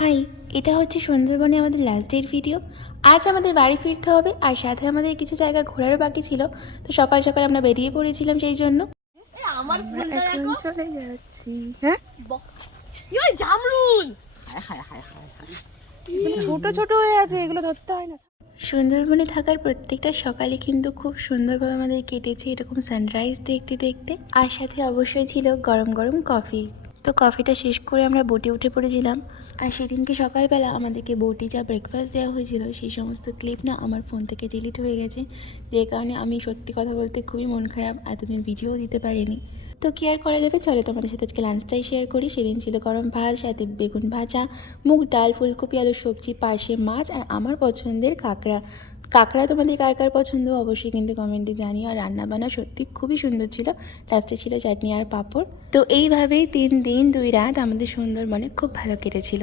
High, এটা হচ্ছে সুন্দরবনে আমাদের লাস্ট ডের ভিডিও। আজ আমাদের বাড়ি ফিরতে হবে আর সাথে আমাদের কিছু জায়গা ঘোরারও বাকি ছিল। তো সকাল সকাল আমরা বেরিয়ে পড়েছিলাম সেই জন্য। আমার ফুলটা এখন দেখো চলে যাচ্ছি। হ্যাঁ, ওই জামরুল। হায় হায় হায় হায় হায় ছোট ছোট হয়ে আছে, এগুলো ধরতে হয় না। সুন্দরবনে থাকার প্রত্যেকটা সকালে কিন্তু খুব সুন্দরভাবে আমাদের কেটেছে, এরকম সানরাইজ দেখতে দেখতে। আর সাথে অবশ্যই ছিল গরম গরম কফি। তো কফিটা শেষ করে আমরা বোটে উঠে পড়েছিলাম। আর সেদিনকে সকালবেলা আমাদেরকে বোটে যা ব্রেকফাস্ট দেওয়া হয়েছিল সেই সমস্ত ক্লিপ না আমার ফোন থেকে ডিলিট হয়ে গেছে, যে কারণে আমি সত্যি কথা বলতে খুবই মন খারাপ, এতদিন ভিডিও দিতে পারিনি। তো কি আর করা যাবে, চলো তোমাদের সাথে আজকে লাঞ্চটাই শেয়ার করি। সেদিন ছিল গরম ভাত, সাথে বেগুন ভাজা, মুগ ডাল, ফুলকপি আলুর সবজি, পার্শে মাছ, আর আমার পছন্দের কাঁকড়া। কাঁকড়া তোমাদের কার কার পছন্দ অবশ্যই কিন্তু কমেন্টে জানিও। আর রান্নাবান্না সত্যি খুবই সুন্দর ছিল। লাস্টে ছিল চাটনি আর পাঁপড়। তো এইভাবেই 3 দিন 2 রাত আমাদের সুন্দরবনে খুব ভালো কেটেছিল।